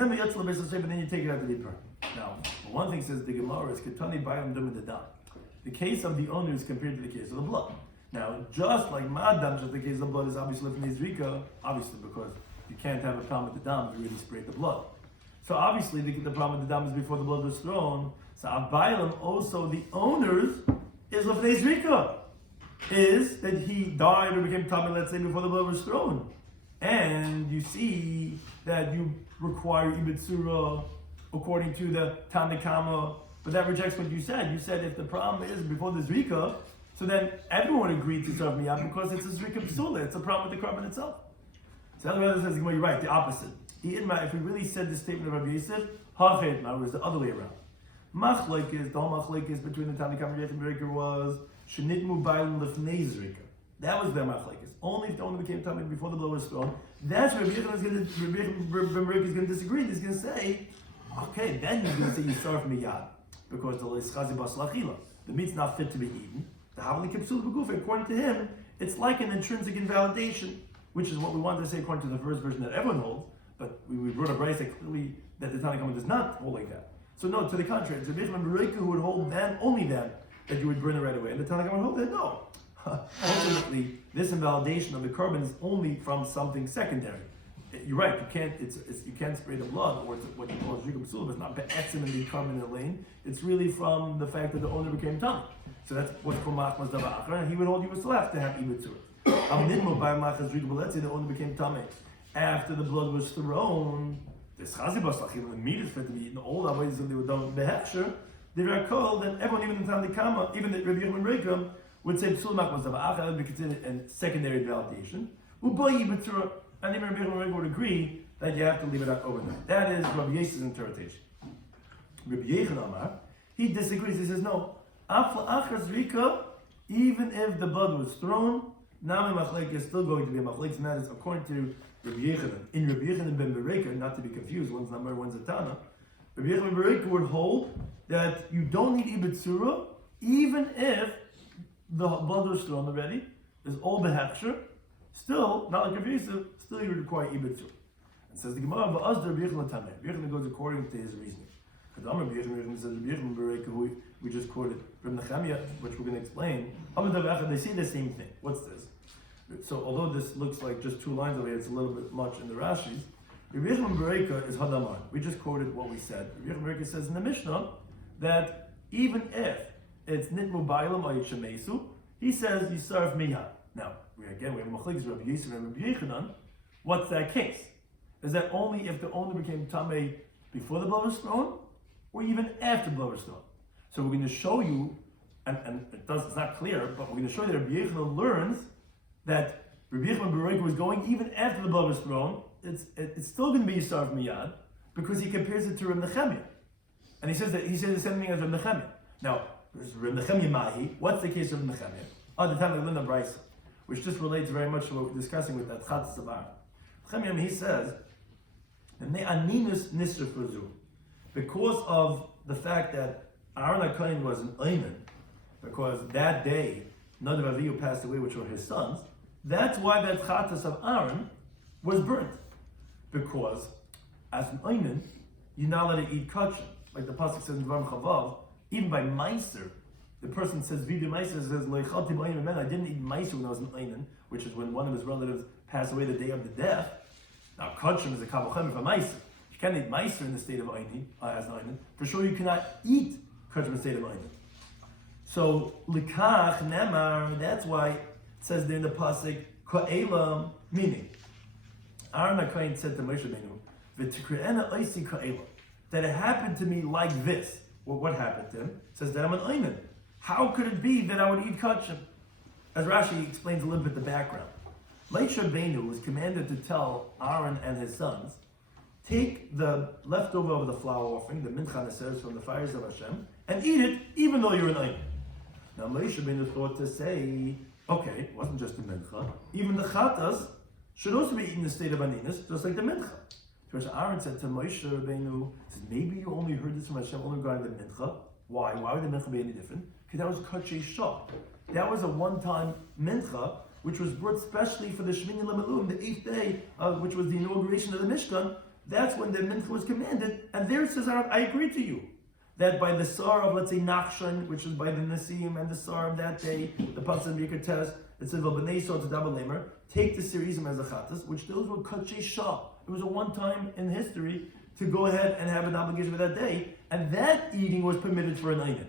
then then you take it out to be burned. Now, one thing says the Gemara is ketani bayam dum the dam. The case of the owner is compared to the case of the blood. Now, just like Madam, just in case the blood is obviously lifnei zrika, obviously because you can't have a problem with the dam if you really sprayed the blood. So obviously the problem with the dam is before the blood was thrown. So Abaylam, also the owners, is lifnei zrika, is that he died or became tummy, let's say, before the blood was thrown. And you see that you require Ibitzura according to the Tanakama, but that rejects what you said. You said if the problem is before the Zrika, so then everyone agreed to serve miyad because it's a Zrika Psula, it's a problem with the carbon itself. So the other says, you're right, the opposite. If we really said this statement of Rabbi Yosef, Ha'chedma was the other way around. Machlekes, the whole machlekes between the Tanakama and Rechim was Shenitmu Bailim Lefnei Zrika. That was their machlekes. Only if the owner became tummy before the blow was thrown. That's where Rabbi Yechon is going to disagree. He's going to say, okay, then he's going to say you serve miyad because the leischazi baslachila. The meat's not fit to be eaten. The havli kipsul b'gufa. According to him, it's like an intrinsic invalidation, which is what we wanted to say according to the first version that everyone holds. But we brought a brayse clearly that the Tanakhama does not hold like that. So no, to the contrary, it's Rabbi Yechon who would hold then only then that you would burn it right away, and the Tanakhama would hold that no. Ultimately, this invalidation of the carbon is only from something secondary. You're right. You can't. You can't spray the blood, or it's what you call zrika psula. It's not be'etzim in the carbon in the lane. It's really from the fact that the owner became tummy. So that's what's called machmas dava achra. And he would hold you would still have to have ibitzur. But let's say the owner became tummy after the blood was thrown. This chazibas lachim, the meat is fit to be eaten. All the ways that they were done behechsher. They were called, and everyone, even the Tanakama, even the Rabbi Yechon Reikum, would say psul machmas dava achra would be considered a secondary validation. Ubayi ibitzur. And even Rabbi Shloimy would agree that you have to leave it out overnight. That is Rabbi Yosef's interpretation. Rabbi Yechon Amar, he disagrees. He says no. Even if the blood was thrown, Nami Machlek is still going to be a Machlek, and that is according to Rabbi Yechon. In Rabbi Yechon and Ben Bereka, not to be confused, one's Namar, one's a Tana. Rabbi Yechon and Bereka would hold that you don't need Ibitzura, even if the blood was thrown already. There's all the hechsher. Still, not like Rabbi Yosef, still you require ibitzur. And says the Gemara, but us the Rabbi Yechon Tameh. Rabbi Yechon goes according to his reasoning. Rabbi Yechon says Rabbi Yechon Bereka, who we just quoted from Nechemia, which we're going to explain. They say the same thing. What's this? So although this looks like just two lines over here, it's a little bit much in the Rashis. Rabbi Yechon Bereka is Hadaman. We just quoted what we said. Rabbi Yechon Bereka says in the Mishnah that even if it's nitmu bailam or yishamesu, he says you serve miyad. Now, we have Machlekes Rabbi Yosef and Rabbi Yechonon. What's that case? Is that only if the owner became tamei before the blood was thrown, or even after the blood was thrown? So we're going to show you, and it's not clear, but we're going to show you that Rabbi Yechonon learns that Rabbi Yechon Bereka was going even after the blood was thrown. It's still going to be Yisarv Miyad because he compares it to Reb Nechemia, and he says the same thing as Reb Nechemia. Now, Reb Nechemia Mahi. What's the case of Reb Nechemia? The time of Linda Bryce, which just relates very much to what we're discussing with that Chatz Sabar. He says, because of the fact that Aaron HaKohen was an Oymen, because that day Nadav Avihu passed away, which were his sons, that's why that Chatz of Aaron was burnt. Because as an Oymen, you're not allowed to eat kachim. Like the Pasuk says in Dvarim Chavav, even by Meiser, the person says, Vidu Meiser says, I didn't eat Meiser when I was an Oymen, which is when one of his relatives passed away the day of the death. Now, Kachim is a Kabbalah for Meiser. You can't eat Meiser in the state of Oymen, as an Oymen. For sure, you cannot eat Kachim in the state of Oymen. So, Likach Nemar, that's why it says there in the Pasuk, Ko'elam, meaning, Aaron HaKohen said to Moshe Benu, V'tikre'ena oisi ko'elam, that it happened to me like this. Well, what happened to him? It says that I'm an Oymen. How could it be that I would eat kachim? As Rashi explains a little bit the background. Moshe Benu was commanded to tell Aaron and his sons, take the leftover of the flour offering, the mincha neseres from the fires of Hashem, and eat it even though you're an Oymen. Now Moshe Benu thought to say, okay, it wasn't just the mincha, even the chatas should also be eaten in the state of aninus, just like the mincha. Because Aaron said to Moshe Rabbeinu, maybe you only heard this from Hashem only regarding the mincha. Why? Why would the mincha be any different? Because that was kachei shah. That was a one-time mincha, which was brought specially for the Shmini Lamelum, the 8th day, which was the inauguration of the Mishkan. That's when the mincha was commanded. And there it says, Aaron, I agree to you. that by the Sar of, let's say, Nachshon, which is by the Nasim and the Sar of that day, the Pasuk Mikra test, it says, V'b'nei so to double lamer, take the serizim as a chatas, which those were kachei shah. It was a one time in history to go ahead and have an obligation for that day, and that eating was permitted for an einin.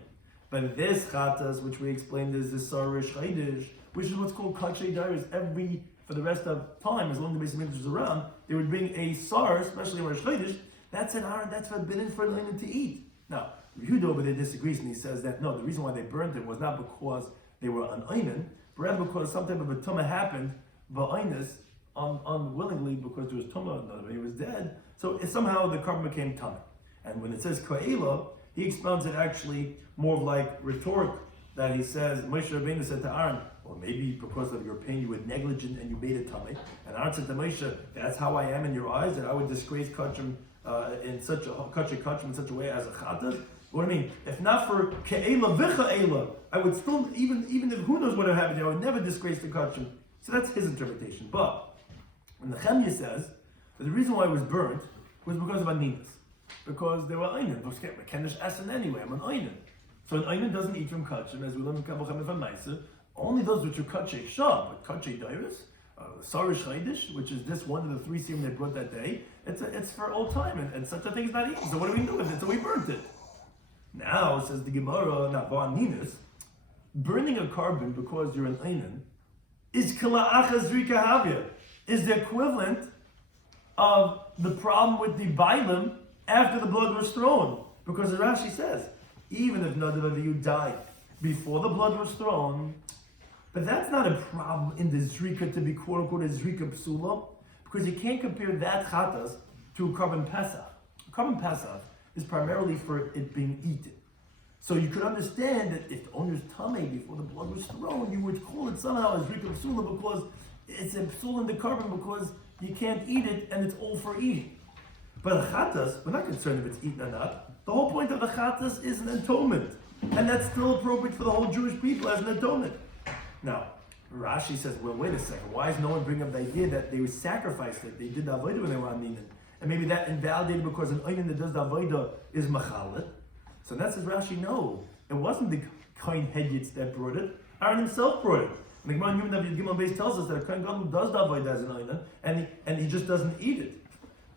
But this chatas, which we explained, is the Sarish Chaydish, which is what's called kachei dairis. For the rest of time, as long as the basic mitzvah was around, they would bring a Sar, especially Rosh Chodesh, that's an Aaron, that's forbidden for an einin to eat. Now, Yehuda over there disagrees, and he says that no, the reason why they burnt it was not because they were an einin, but rather because some type of a tumah happened, ba'ainis, unwillingly, because there was tumah, he was dead, so somehow the carbon became tumah. And when it says ka'ela, he expounds it actually more of like rhetoric, that he says, Moshe Rabbeinu said to Aaron, or maybe because of your pain you were negligent and you made a tummy. And Aaron said to Moshe, that's how I am in your eyes, that I would disgrace kachim in such a kachim in such a way as a chatas. What do I mean? If not for ke'ela v'cha'ela, I would still, even if who knows what would happen, I would never disgrace the kachim. So that's his interpretation. But when the Chemya says that the reason why it was burnt was because of aninas, because they were einin. Kendish asin anyway. I'm an einin. So an einin doesn't eat from kachim, as we learn in Kabbalah from Ma'aser. Only those which are kachei shah, but kachei dairis, sarish chaydish, which is this one of the three serum they brought that day. It's for all time, and such a thing is not eaten. So what do we do with it? So we burnt it. Now says the Gemara, not ba'aninas, burning a carbon because you're an einin is kila achas rika havya, is the equivalent of the problem with the bailim after the blood was thrown, because as Rashi says, even if none of you died before the blood was thrown. But that's not a problem in the zrika to be quote unquote a zrika psula, because you can't compare that chatas to a carbon pesach. Carbon pesach is primarily for it being eaten. So you could understand that if the owner's tummy before the blood was thrown, you would call it somehow a zrika psula because it's a psula in the carbon because you can't eat it and it's all for eating. But a chatas, we're not concerned if it's eaten or not. The whole point of the chatas is an atonement. And that's still appropriate for the whole Jewish people as an atonement. Now, Rashi says, well, wait a second. Why is no one bringing up the idea that they sacrificed it? They did the avodah when they were on Ninan. And maybe that invalidated because an oinen that does the avodah is machalet. So that says Rashi, no. It wasn't the Kohen Hedyetz that brought it. Aaron himself brought it. And the Gemara in Yom Gimel Beis tells us that a Kohen Gadol does the avodah as an oinen, and he just doesn't eat it.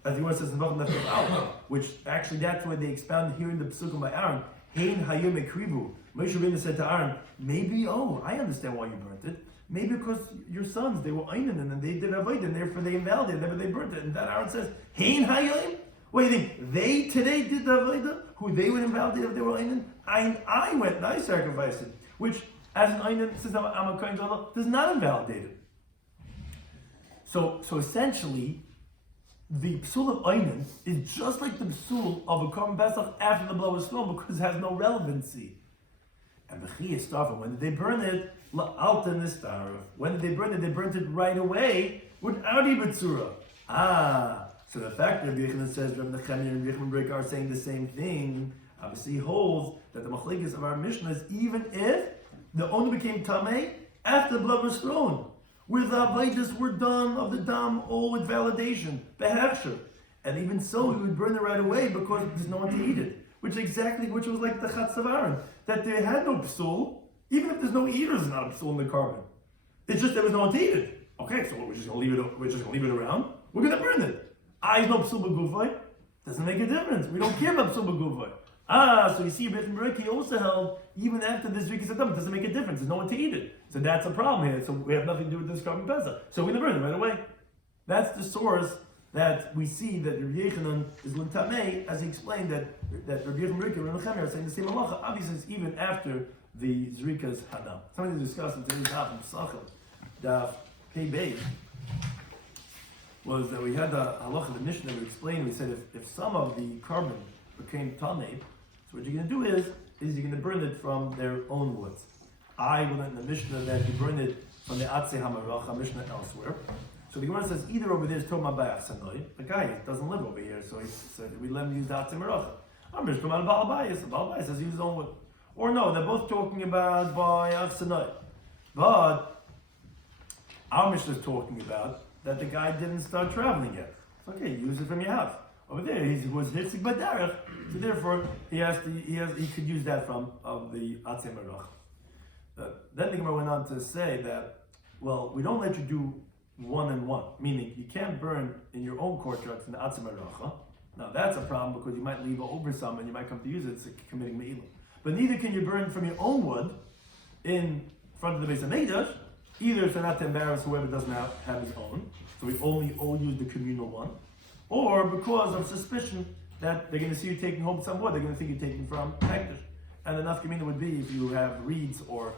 As the Gemara says in Vachim Leftev Al, which actually that's why they expounded here in the Pesukim by Aaron. Hein hayom ekrivu. Moshe Rabbeinu said to Aaron, maybe, I understand why you burnt it. Maybe because your sons, they were einin and they did avodah, and therefore they invalidated, therefore they burnt it. And that Aaron says, Hein hayom? What do you think? They today did the avodah? Who they would invalidate if they were einin? I went and I sacrificed it. Which, as an einin, since I'm a kohen gadol, does not invalidate it. So essentially, the psul of einin is just like the psul of a korban pesach after the blood was thrown because it has no relevancy. And the chiyah started, when did they burn it? La'alta nistarov. When did they burn it? They burnt it right away without ibatzura. So the fact that Rabbi Yochanan says Rabbi Nechemia and Rabbi Yochanan are saying the same thing, obviously holds that the machlekes of our Mishnah is even if the owner became tamei after the blood was thrown, where the avodas were done of the dam, all with validation, behefsher. And even so, he would burn it right away because there's no one to eat it. Which was like the Chatz of Aaron, that they had no psul, even if there's no eaters, there's not a psul in the carbon. It's just there was no one to eat it. Okay, so we're just gonna leave it around. We're gonna burn it. Is no psul b'gufay. Doesn't make a difference. We don't care about psul b'gufay. So you see, Rabbi Merki also held even after this week is done, it doesn't make a difference. There's no one to eat it. So that's a problem here. So we have nothing to do with this carbon pesach. So we're gonna burn it right away. That's the source that we see that Rabbi Yochanan is l'tamei, as he explained that Rabbi Yochanan and Rabbi Nechemia are saying the same halacha. Obviously, it's even after the zrikas hadam. Something to discuss in today's Daf in Psachim Daf Pei Beis was that we had the halacha, the Mishnah we explained. We said if some of the carbon became tamei, so what you're going to do is you're going to burn it from their own woods. I will in the Mishnah that you burn it from the Atzei Hamarach, a Mishnah elsewhere. So the Gemara says either over there is Toma Bayach Sanoi, the guy doesn't live over here, so he said we let him use the Atzei Hamarach. I'm just talking about Baal Bayis. Baal Bayis says use his own wood. Or no, they're both talking about Bayach Sanoi. But our Mishnah is talking about that the guy didn't start traveling yet. It's okay, use it from your house. Over there, he was Hitzik Badarach. So therefore, he could use that from of the Atzei Merach. Then the Gemara went on to say that, well, we don't let you do 1 and 1, meaning you can't burn in your own courtyards in the Atzei Merach. Now that's a problem because you might leave over some and you might come to use it, it's committing me'ilah. But neither can you burn from your own wood in front of the Beis HaMikdash, either so not to embarrass whoever doesn't have his own, so we only all use the communal one, or because of suspicion that they're going to see you taking home some wood, they're going to think you're taking from Hekdesh. And the nafkamina would be if you have reeds or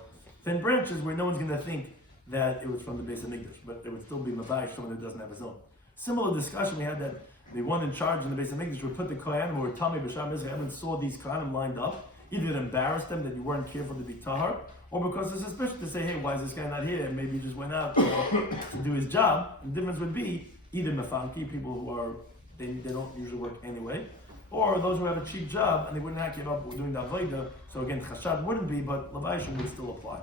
thin branches where no one's going to think that it was from the Beis HaMikdash, but it would still be mabayish someone that doesn't have his own. Similar discussion we had that the one in charge in the Beis HaMikdash would put the kohanim who were tamei b'sham Mizrah. Everyone saw these kohanim lined up, either to embarrass them that you weren't careful to be tahar, or because of suspicion to say, hey, why is this guy not here? And maybe he just went out to do his job. And the difference would be either mefanki, people who are they don't usually work anyway, or those who have a cheap job and they wouldn't have to give up doing the avodah. So again, chashad wouldn't be, but levaishim would still apply.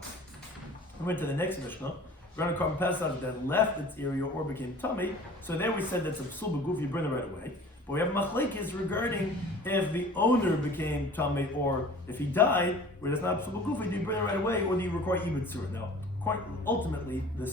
We went to the next Mishnah. We're going to carbon pesach that left its area or became tummy. So there we said that's a psul b'guf, you burn it right away. But we have machlekes regarding if the owner became tummy or if he died, where it's not psul b'guf, do you burn it right away or do you require ibid surah? Now, quite ultimately, the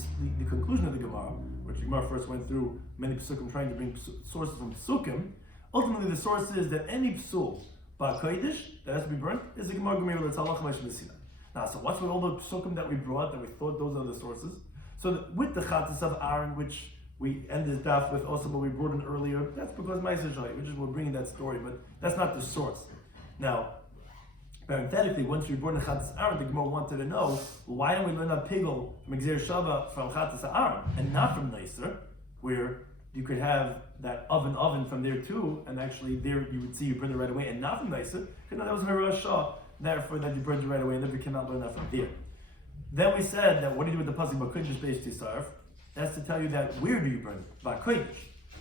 conclusion of the Gemara, which the Gemara first went through many psukim trying to bring sources from psukim, ultimately the source is that any psul ba'kodesh that has to be burnt is the Gemara Gemara that's halacha ma'aseh b'sinai. Now, so what's with all the psukim that we brought that we thought those are the sources? So with the chatas of Aaron, which we ended Daf with also what we brought in earlier, that's because Ma'aseh Shai, which is we're bringing that story, but that's not the source. Now, parenthetically, once we brought in chatas Aaron, the Gemara wanted to know, why don't we learn a pigel from Gzeir Shava from chatas Aaron and not from Neiser, where you could have that oven from there too, and actually there you would see you burn it right away, and not from Neiser, because that was Merah Shah, therefore that you burned it right away, and then we cannot learn that from there. Then we said that what do you do with the pasuk b'kodesh b'eish tisarv? That's to tell you that where do you burn it? B'kodesh.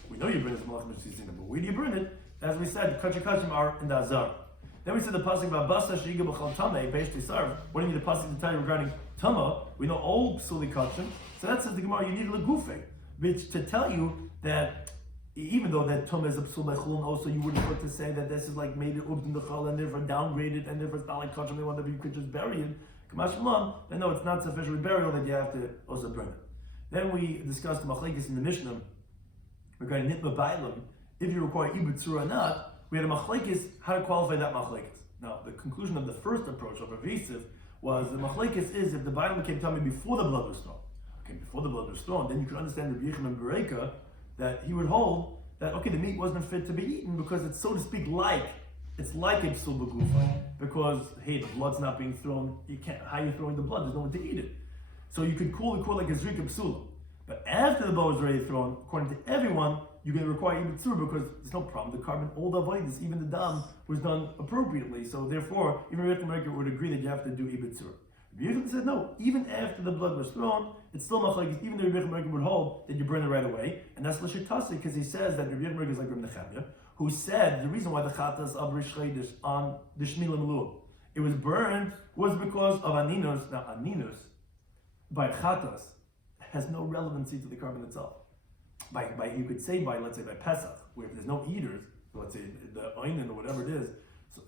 We know you burn it malach b'shizina, but where do you burn it? As we said, kachim are in the azar. Then we said the pasuk b'abasa sheiga b'chal tamei b'eish tisarv. What do you need the pasuk to tell you regarding tama? We know all psuli kachim. So that says the Gemara you need a legufe, which to tell you that even though that tuma is a psul b'chulun, also you wouldn't put to say that this is like made it ubd in the chal and therefore downgraded and therefore it's not like kachim. They want that you could just bury it. Then no, it's not sufficient with burial that you have to also burn it. Then we discussed the machlekes in the Mishnah regarding nitma bailam. If you require ibud surah or not, we had a machlekes how to qualify that machlekes. Now, the conclusion of the first approach of Rav Yosef was the machlekes is if the bailam became tummy before the blood was thrown. Okay, before the blood was thrown, then you could understand Rabbi Yechim and Bereka that he would hold that okay, the meat wasn't fit to be eaten because it's so to speak it's like a psul b'gufa, because hey, the blood's not being thrown. You can't. How are you throwing the blood? There's no one to eat it. So you could call it like a zrika psula. But after the blood was already thrown, according to everyone, you're going to require ibid surah because there's no problem. The carbon, all the avoidance, even the dam, was done appropriately. So therefore, even Rabbi Shloimy would agree that you have to do ibid surah. Rabbi Yechim said no. Even after the blood was thrown, it's still machlekes. Even though Rabbi Shloimy would hold that you burn it right away, and that's l'shitasi because he says that Rabbi Shloimy is like Rabbi Nechemia, who said the reason why the chatas of Rish Chodesh on the Shmila Melua it was burned was because of aninos. Now aninos by chatas has no relevancy to the carbon itself. By you could say by let's say by Pesach, where if there's no eaters, let's say the oinen or whatever it is, so,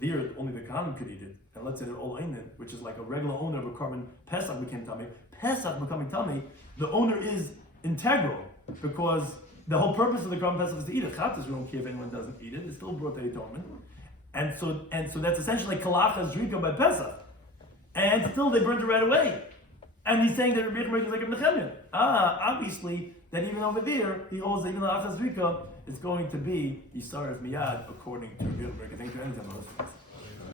there only the Kohanim could eat it, and let's say they're all oinen, which is like a regular owner of a carbon. Pesach became tummy. Pesach becoming tummy, the owner is integral because the whole purpose of the carbon pesach is to eat it. Chatas, we don't care if anyone doesn't eat it. It's still brought to atonement, and so that's essentially kalacha zrika by Pesach, and still they burned it right away. And he's saying that Rabbi Shloimy is like a Nechemia. Obviously that even over there he holds that even the achas zrika is going to be yisaref miyad according to Rabbi Shloimy. Thank you.